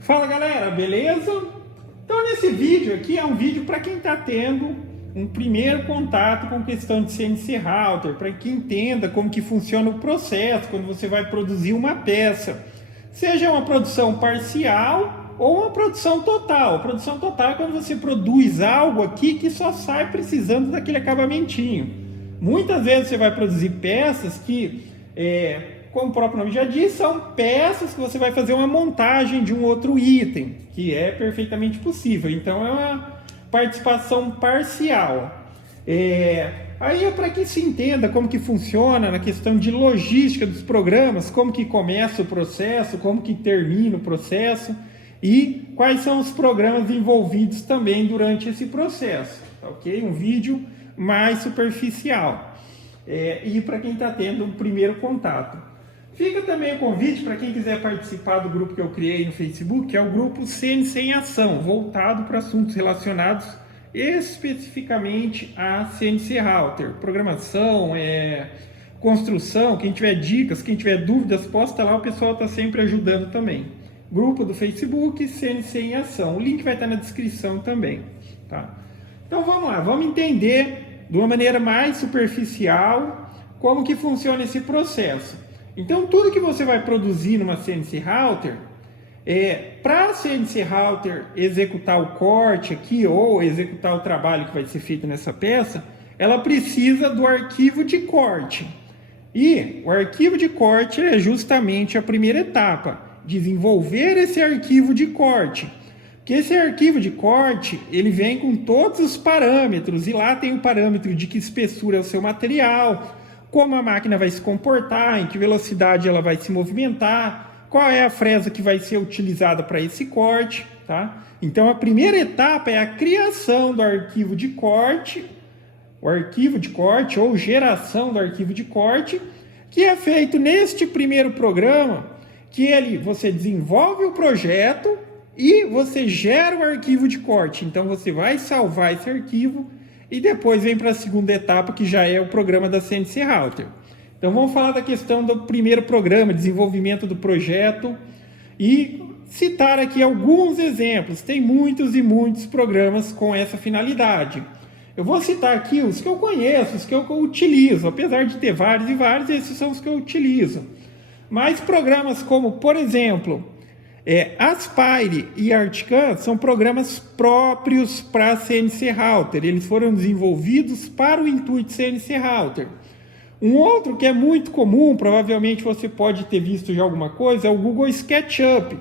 Fala galera, beleza? Então nesse vídeo aqui é um vídeo para quem está tendo um primeiro contato com questão de CNC Router, para que entenda como que funciona o processo quando você vai produzir uma peça, seja uma produção parcial ou uma produção total. A produção total é quando você produz algo aqui que só sai precisando daquele acabamentinho. Muitas vezes você vai produzir peças que, como o próprio nome já diz, são peças que você vai fazer uma montagem de um outro item, que é perfeitamente possível. Então é uma participação parcial. Aí é para que se entenda como que funciona na questão de logística dos programas, como que começa o processo, como que termina o processo e quais são os programas envolvidos também durante esse processo, ok? Um vídeo mais superficial e para quem está tendo um primeiro contato. Fica também o convite para quem quiser participar do grupo que eu criei no Facebook, que é o grupo CNC em Ação, voltado para assuntos relacionados especificamente a CNC Router, programação, construção. Quem tiver dicas, quem tiver dúvidas, posta lá, o pessoal está sempre ajudando também. Grupo do Facebook, CNC em Ação, o link vai estar na descrição também, tá? Então vamos lá, vamos entender de uma maneira mais superficial como que funciona esse processo. Então tudo que você vai produzir numa CNC Router, para a CNC Router executar o corte aqui ou executar o trabalho que vai ser feito nessa peça, ela precisa do arquivo de corte. E o arquivo de corte é justamente a primeira etapa, desenvolver esse arquivo de corte. Porque esse arquivo de corte, ele vem com todos os parâmetros, e lá tem o parâmetro de que espessura é o seu material, como a máquina vai se comportar, em que velocidade ela vai se movimentar, qual é a fresa que vai ser utilizada para esse corte, tá? Então a primeira etapa é a criação do arquivo de corte, o arquivo de corte ou geração do arquivo de corte, que é feito neste primeiro programa, que você desenvolve o projeto e você gera o arquivo de corte. Então você vai salvar esse arquivo e depois vem para a segunda etapa, que já é o programa da CNC Router. Então vamos falar da questão do primeiro programa, desenvolvimento do projeto, e citar aqui alguns exemplos. Tem muitos e muitos programas com essa finalidade. Eu vou citar aqui os que eu conheço, os que eu utilizo, apesar de ter vários e vários, esses são os que eu utilizo. Mas programas como, por exemplo, Aspire e Articam são programas próprios para a CNC Router. Eles foram desenvolvidos para o intuito de CNC Router. Um outro que é muito comum, provavelmente você pode ter visto já alguma coisa, é o Google SketchUp.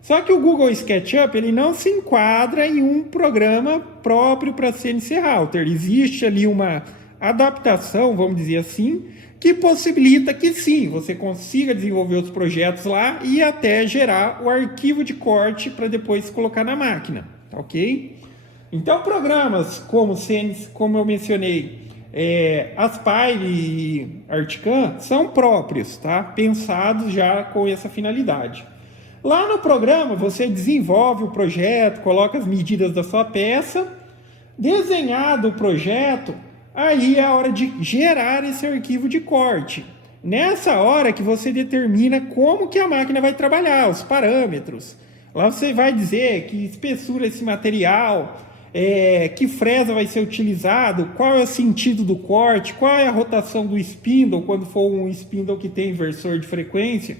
Só que o Google SketchUp ele não se enquadra em um programa próprio para a CNC Router. Existe ali uma adaptação, vamos dizer assim, que possibilita que sim, você consiga desenvolver os projetos lá e até gerar o arquivo de corte para depois colocar na máquina, tá ok? Então programas como eu mencionei, Aspire e Articam são próprios, tá? Pensados já com essa finalidade. Lá no programa você desenvolve o projeto, coloca as medidas da sua peça, desenhado o projeto, aí é a hora de gerar esse arquivo de corte. Nessa hora que você determina como que a máquina vai trabalhar, os parâmetros. Lá você vai dizer que espessura esse material, que fresa vai ser utilizado, qual é o sentido do corte, qual é a rotação do spindle, quando for um spindle que tem inversor de frequência.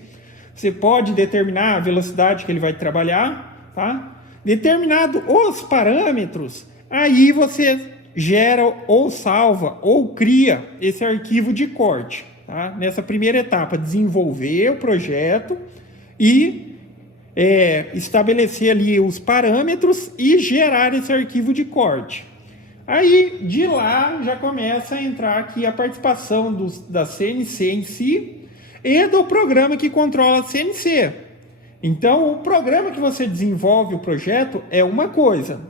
Você pode determinar a velocidade que ele vai trabalhar, tá? Determinado os parâmetros, aí você gera ou salva ou cria esse arquivo de corte, tá? Nessa primeira etapa, desenvolver o projeto e estabelecer ali os parâmetros e gerar esse arquivo de corte. Aí de lá já começa a entrar aqui a participação da CNC em si e do programa que controla a CNC. Então o programa que você desenvolve o projeto é uma coisa.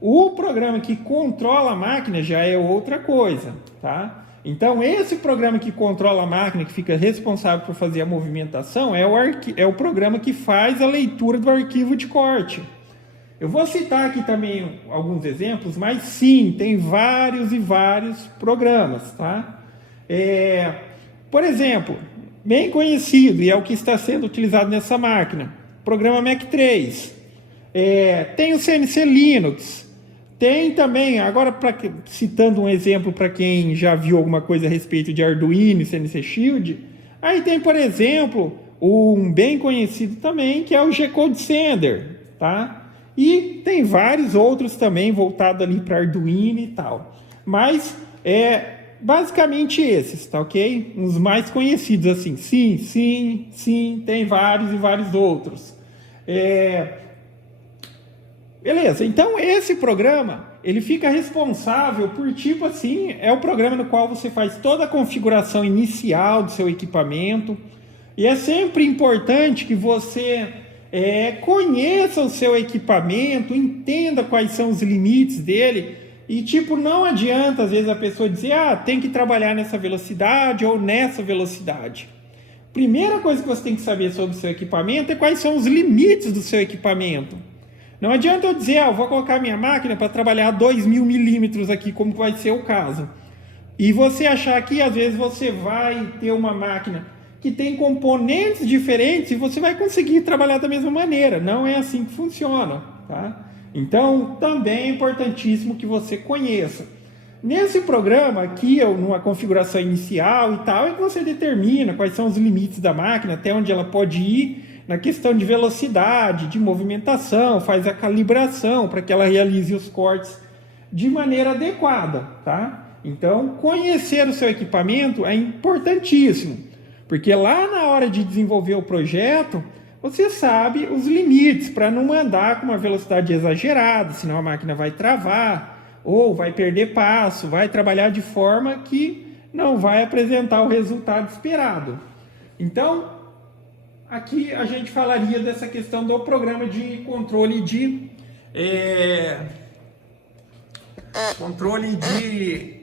O programa que controla a máquina já é outra coisa, tá? Então, esse programa que controla a máquina, que fica responsável por fazer a movimentação, é o programa que faz a leitura do arquivo de corte. Eu vou citar aqui também alguns exemplos, mas sim, tem vários e vários programas, tá? Por exemplo, bem conhecido, e é o que está sendo utilizado nessa máquina, programa Mac 3. Tem o CNC Linux. Tem também, agora citando um exemplo para quem já viu alguma coisa a respeito de Arduino e CNC Shield, aí tem, por exemplo, um bem conhecido também, que é o G-Code Sender, tá? E tem vários outros também voltados ali para Arduino e tal. Mas basicamente esses, tá ok? Os mais conhecidos, assim. Sim, tem vários e vários outros. Beleza, então esse programa, ele fica responsável por, tipo assim, é o programa no qual você faz toda a configuração inicial do seu equipamento. E é sempre importante que você conheça o seu equipamento, entenda quais são os limites dele. E, tipo, não adianta, às vezes, a pessoa dizer, tem que trabalhar nessa velocidade ou nessa velocidade. Primeira coisa que você tem que saber sobre o seu equipamento é quais são os limites do seu equipamento. Não adianta eu dizer, eu vou colocar minha máquina para trabalhar 2.000 milímetros aqui, como vai ser o caso. E você achar que, às vezes, você vai ter uma máquina que tem componentes diferentes e você vai conseguir trabalhar da mesma maneira. Não é assim que funciona, tá? Então, também é importantíssimo que você conheça. Nesse programa aqui, numa configuração inicial e tal, é que você determina quais são os limites da máquina, até onde ela pode ir na questão de velocidade, de movimentação, faz a calibração para que ela realize os cortes de maneira adequada, tá? Então, conhecer o seu equipamento é importantíssimo, porque lá na hora de desenvolver o projeto, você sabe os limites para não andar com uma velocidade exagerada, senão a máquina vai travar ou vai perder passo, vai trabalhar de forma que não vai apresentar o resultado esperado. Então, aqui a gente falaria dessa questão do programa de controle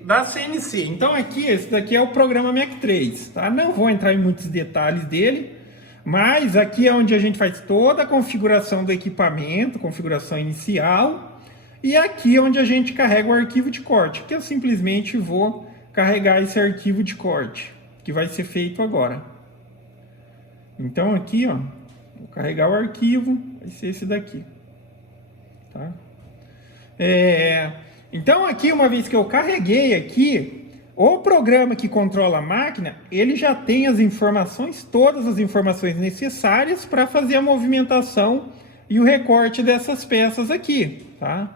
da CNC. Então aqui, esse daqui é o programa Mac3, tá? Não vou entrar em muitos detalhes dele, mas aqui é onde a gente faz toda a configuração do equipamento, configuração inicial, e aqui é onde a gente carrega o arquivo de corte, que eu simplesmente vou carregar esse arquivo de corte, que vai ser feito agora. Então aqui, vou carregar o arquivo, vai ser esse daqui, tá? Então aqui, uma vez que eu carreguei aqui, o programa que controla a máquina, ele já tem as informações, todas as informações necessárias para fazer a movimentação e o recorte dessas peças aqui, tá?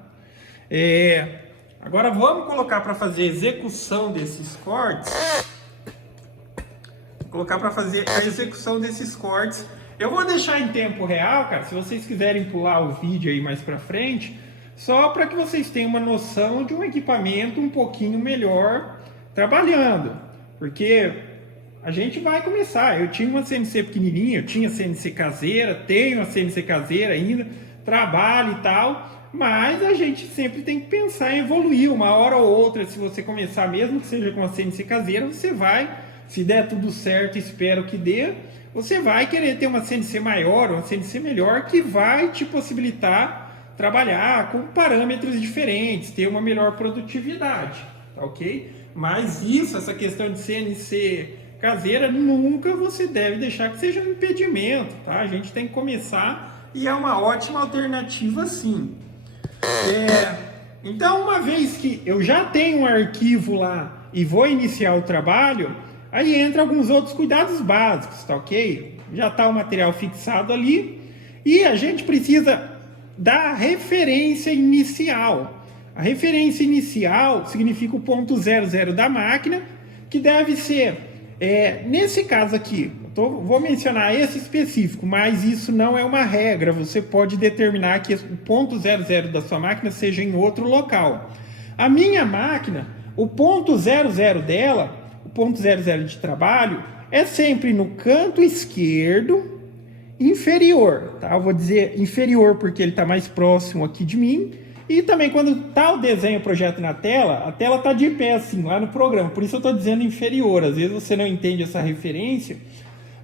Agora vamos colocar para fazer a execução desses cortes. Eu vou deixar em tempo real, cara, se vocês quiserem pular o vídeo aí mais para frente, só para que vocês tenham uma noção de um equipamento um pouquinho melhor trabalhando, porque a gente vai começar. Eu tinha uma CNC pequenininha, eu tinha CNC caseira, tenho a CNC caseira ainda, trabalho e tal, mas a gente sempre tem que pensar em evoluir. Uma hora ou outra, se você começar, mesmo que seja com a CNC caseira, você vai, se der tudo certo, espero que dê, você vai querer ter uma CNC maior, uma CNC melhor, que vai te possibilitar trabalhar com parâmetros diferentes, ter uma melhor produtividade, tá ok? Mas essa questão de CNC caseira, nunca você deve deixar que seja um impedimento, tá? A gente tem que começar e é uma ótima alternativa, sim. Então, uma vez que eu já tenho um arquivo lá e vou iniciar o trabalho, aí entra alguns outros cuidados básicos, tá ok? Já está o material fixado ali e a gente precisa da referência inicial. A referência inicial significa o ponto 00 da máquina, que deve ser, nesse caso aqui, vou mencionar esse específico, mas isso não é uma regra, você pode determinar que o ponto 00 da sua máquina seja em outro local. A minha máquina, o ponto 00 dela, o ponto 00 de trabalho, é sempre no canto esquerdo inferior, tá? Eu vou dizer inferior porque ele está mais próximo aqui de mim. E também quando está o desenho, o projeto na tela, a tela está de pé assim, lá no programa. Por isso eu estou dizendo inferior. Às vezes você não entende essa referência.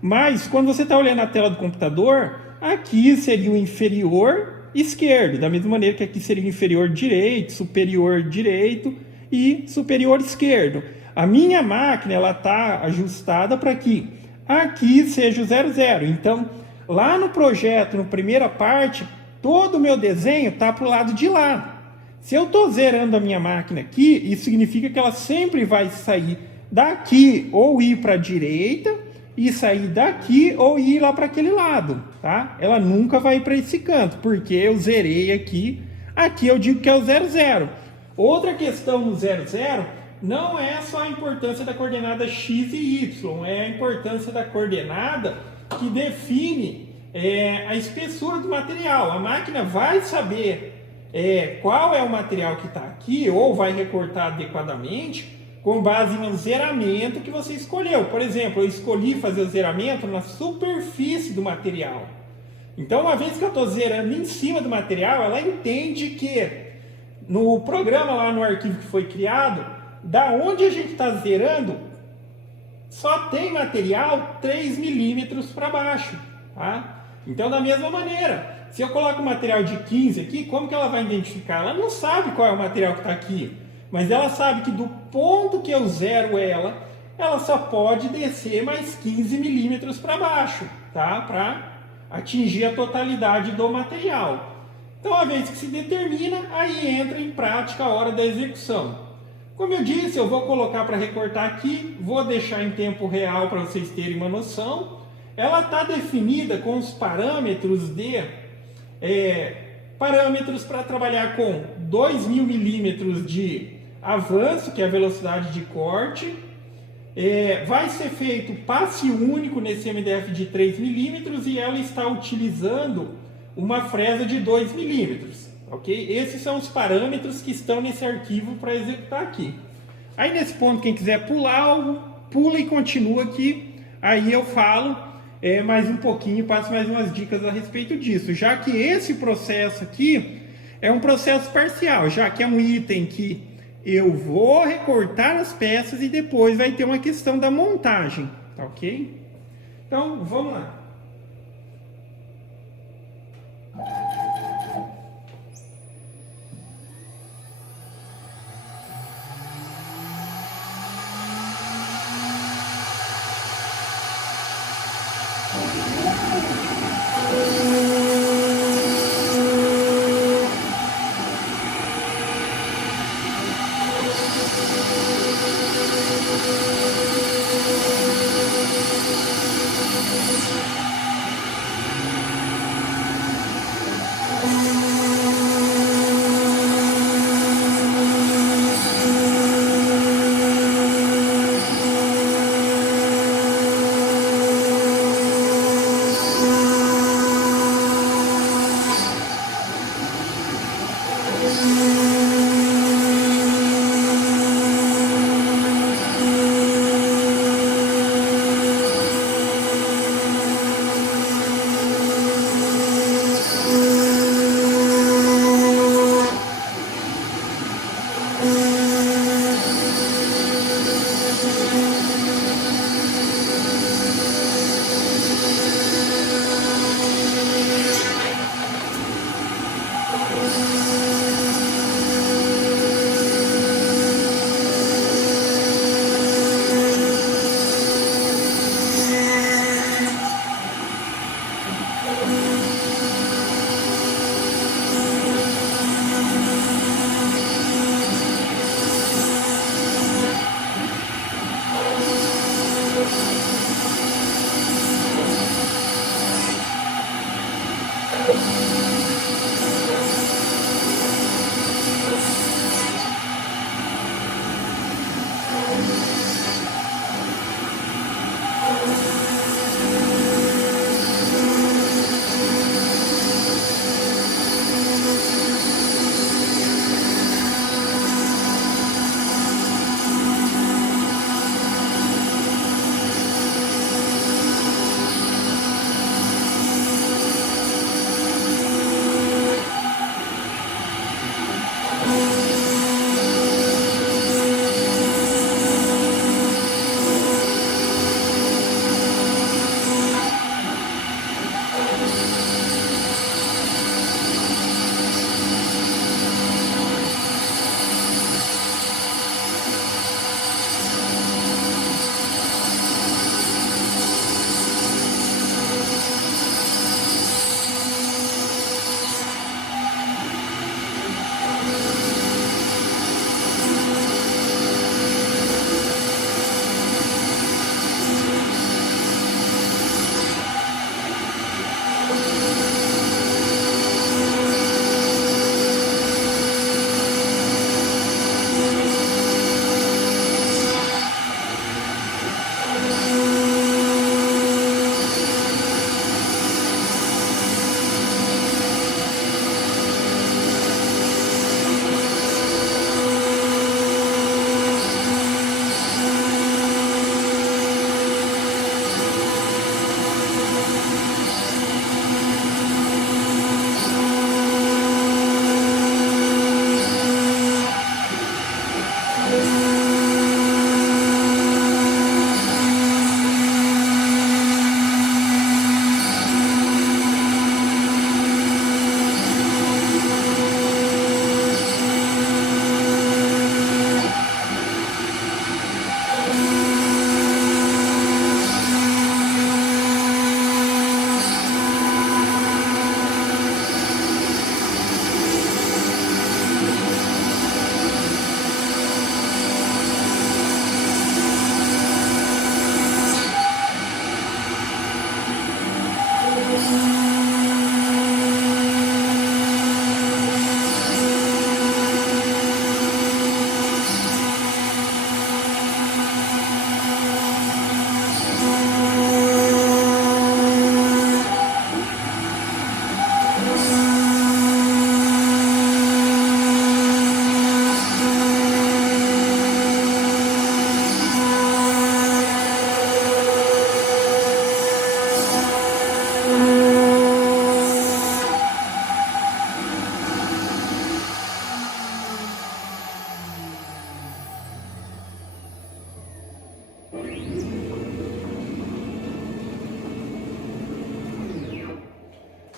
Mas quando você está olhando a tela do computador, aqui seria o inferior esquerdo. Da mesma maneira que aqui seria o inferior direito, superior direito e superior esquerdo. A minha máquina ela está ajustada para que aqui seja o 00. Então, lá no projeto, na primeira parte, todo o meu desenho está para o lado de lá. Se eu estou zerando a minha máquina aqui, isso significa que ela sempre vai sair daqui ou ir para a direita e sair daqui ou ir lá para aquele lado, tá? Ela nunca vai para esse canto, porque eu zerei aqui. Aqui eu digo que é o 00. Outra questão no 00 não é só a importância da coordenada x e y, é a importância da coordenada que define a espessura do material. A máquina vai saber qual é o material que está aqui, ou vai recortar adequadamente com base no zeramento que você escolheu. Por exemplo, eu escolhi fazer o zeramento na superfície do material. Então, uma vez que eu estou zerando em cima do material, ela entende que no programa lá no arquivo que foi criado, da onde a gente está zerando, só tem material 3 milímetros para baixo, tá? Então, da mesma maneira, se eu coloco um material de 15 aqui, como que ela vai identificar? Ela não sabe qual é o material que está aqui, mas ela sabe que do ponto que eu zero ela só pode descer mais 15 milímetros para baixo, tá? Para atingir a totalidade do material. Então, uma vez que se determina, aí entra em prática a hora da execução. Como eu disse, eu vou colocar para recortar aqui, vou deixar em tempo real para vocês terem uma noção. Ela está definida com os parâmetros parâmetros para trabalhar com 2.000 milímetros de avanço, que é a velocidade de corte. Vai ser feito passe único nesse MDF de 3 milímetros e ela está utilizando uma fresa de 2 milímetros. Ok? Esses são os parâmetros que estão nesse arquivo para executar aqui. Aí nesse ponto, quem quiser pular, pula e continua aqui. Aí eu falo mais um pouquinho, passo mais umas dicas a respeito disso. Já que esse processo aqui é um processo parcial, já que é um item que eu vou recortar as peças e depois vai ter uma questão da montagem, ok? Então, vamos lá.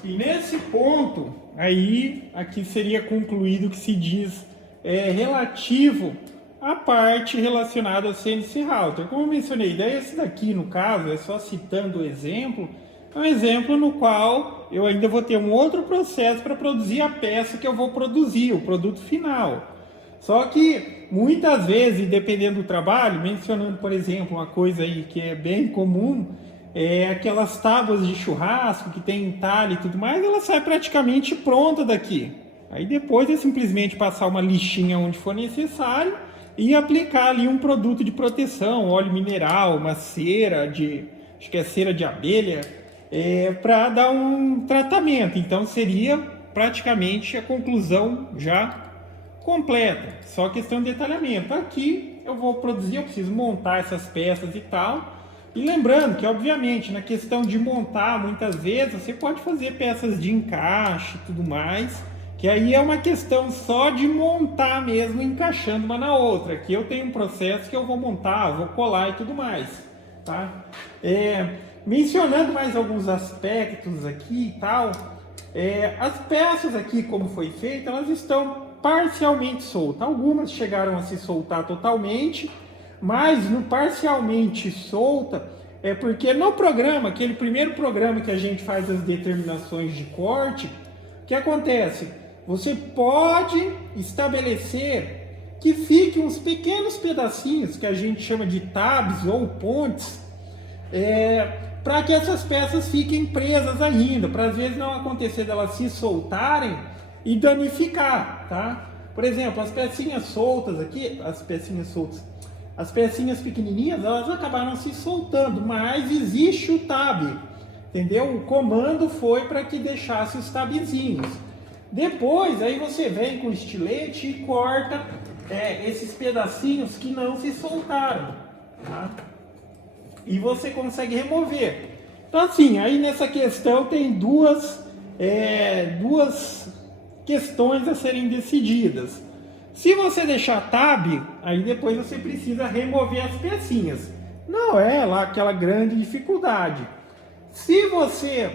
E nesse ponto, aí aqui seria concluído o que se diz relativo à parte relacionada ao CNC Router. Como eu mencionei, daí esse daqui, no caso, é só citando o exemplo, é um exemplo no qual eu ainda vou ter um outro processo para produzir a peça que eu vou produzir, o produto final. Só que, muitas vezes, dependendo do trabalho, mencionando, por exemplo, uma coisa aí que é bem comum, aquelas tábuas de churrasco que tem entalhe e tudo mais, ela sai praticamente pronta daqui. Aí depois é simplesmente passar uma lixinha onde for necessário e aplicar ali um produto de proteção, óleo mineral, uma cera acho que é cera de abelha, para dar um tratamento. Então seria praticamente a conclusão já completa, só questão de detalhamento. Aqui eu vou produzir, eu preciso montar essas peças e tal. E lembrando que, obviamente, na questão de montar, muitas vezes você pode fazer peças de encaixe e tudo mais, que aí é uma questão só de montar mesmo, encaixando uma na outra. Aqui eu tenho um processo que eu vou montar, vou colar e tudo mais, tá? Mencionando mais alguns aspectos aqui e tal, as peças aqui, como foi feito, elas estão parcialmente soltas. Algumas chegaram a se soltar totalmente, mas no parcialmente solta é porque no programa, aquele primeiro programa que a gente faz as determinações de corte, o que acontece? Você pode estabelecer que fiquem uns pequenos pedacinhos que a gente chama de tabs ou pontes, para que essas peças fiquem presas ainda, para às vezes não acontecer delas se soltarem e danificar, tá? Por exemplo, as pecinhas soltas aqui, as pecinhas pequenininhas, elas acabaram se soltando, mas existe o tab, entendeu? O comando foi para que deixasse os tabzinhos. Depois, aí você vem com o estilete e corta esses pedacinhos que não se soltaram, tá? E você consegue remover. Então assim, aí nessa questão tem duas questões a serem decididas. Se você deixar tab, aí depois você precisa remover as pecinhas. Não é lá aquela grande dificuldade. Se você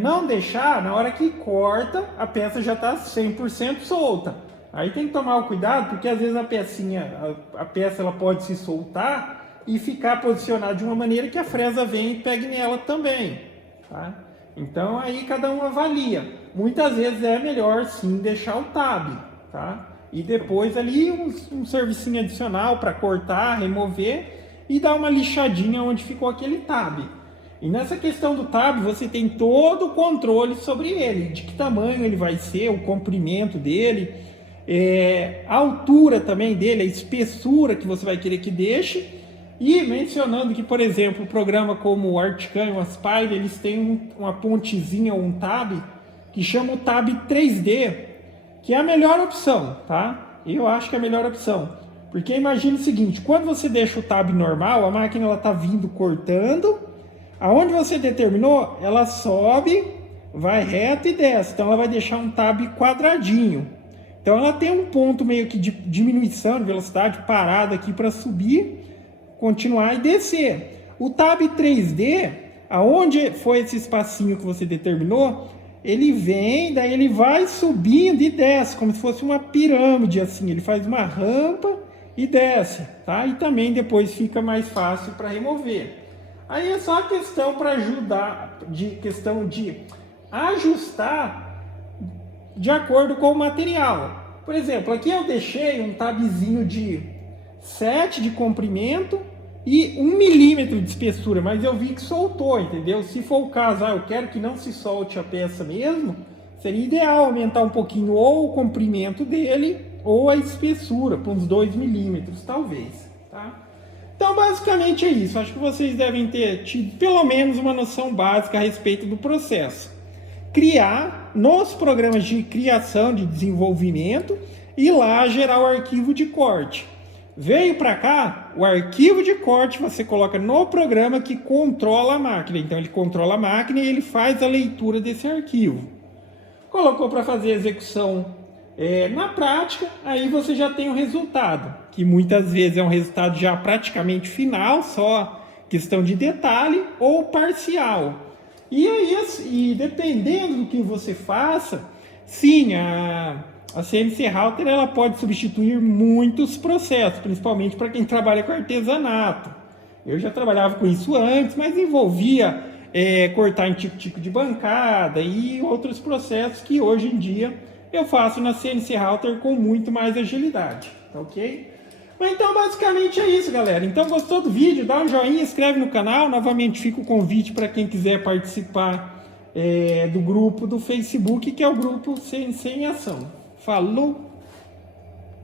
não deixar, na hora que corta, a peça já está 100% solta. Aí tem que tomar o cuidado, porque às vezes a peça ela pode se soltar e ficar posicionada de uma maneira que a fresa vem e pegue nela também, tá? Então aí cada um avalia. Muitas vezes é melhor sim deixar o tab, tá? E depois ali um servicinho adicional para cortar, remover e dar uma lixadinha onde ficou aquele tab. E nessa questão do tab você tem todo o controle sobre ele, de que tamanho ele vai ser, o comprimento dele, a altura também dele, a espessura que você vai querer que deixe. E mencionando que, por exemplo, o programa como o Articam e o Aspire, eles têm uma pontezinha, um tab, que chama o tab 3D, que é a melhor opção, tá? Eu acho que é a melhor opção. Porque imagine o seguinte, quando você deixa o tab normal, a máquina está vindo cortando, aonde você determinou, ela sobe, vai reto e desce. Então ela vai deixar um tab quadradinho. Então ela tem um ponto meio que de diminuição de velocidade, parada aqui para subir, continuar e descer. O tab 3D, aonde foi esse espacinho que você determinou, ele vem, daí ele vai subindo e desce, como se fosse uma pirâmide assim, ele faz uma rampa e desce, tá? E também depois fica mais fácil para remover. Aí é só a questão para ajudar, questão de ajustar de acordo com o material. Por exemplo, aqui eu deixei um tabzinho de 7 de comprimento e 1 milímetro de espessura, mas eu vi que soltou, entendeu? Se for o caso, eu quero que não se solte a peça mesmo, seria ideal aumentar um pouquinho ou o comprimento dele ou a espessura, para uns 2 milímetros, talvez, tá? Então, basicamente é isso. Acho que vocês devem ter tido pelo menos uma noção básica a respeito do processo. Criar nos programas de criação, de desenvolvimento, e lá gerar o arquivo de corte. Veio para cá, o arquivo de corte você coloca no programa que controla a máquina. Então ele controla a máquina e ele faz a leitura desse arquivo. Colocou para fazer a execução na prática, aí você já tem o resultado, que muitas vezes é um resultado já praticamente final, só questão de detalhe ou parcial. E aí, e dependendo do que você faça, sim, a CNC Router ela pode substituir muitos processos, principalmente para quem trabalha com artesanato. Eu já trabalhava com isso antes, mas envolvia cortar em tico-tico de bancada e outros processos que hoje em dia eu faço na CNC Router com muito mais agilidade, tá ok? Mas então basicamente é isso, galera. Então gostou do vídeo? Dá um joinha, inscreve no canal. Novamente fica o convite para quem quiser participar do grupo do Facebook, que é o grupo CNC em Ação. Falou!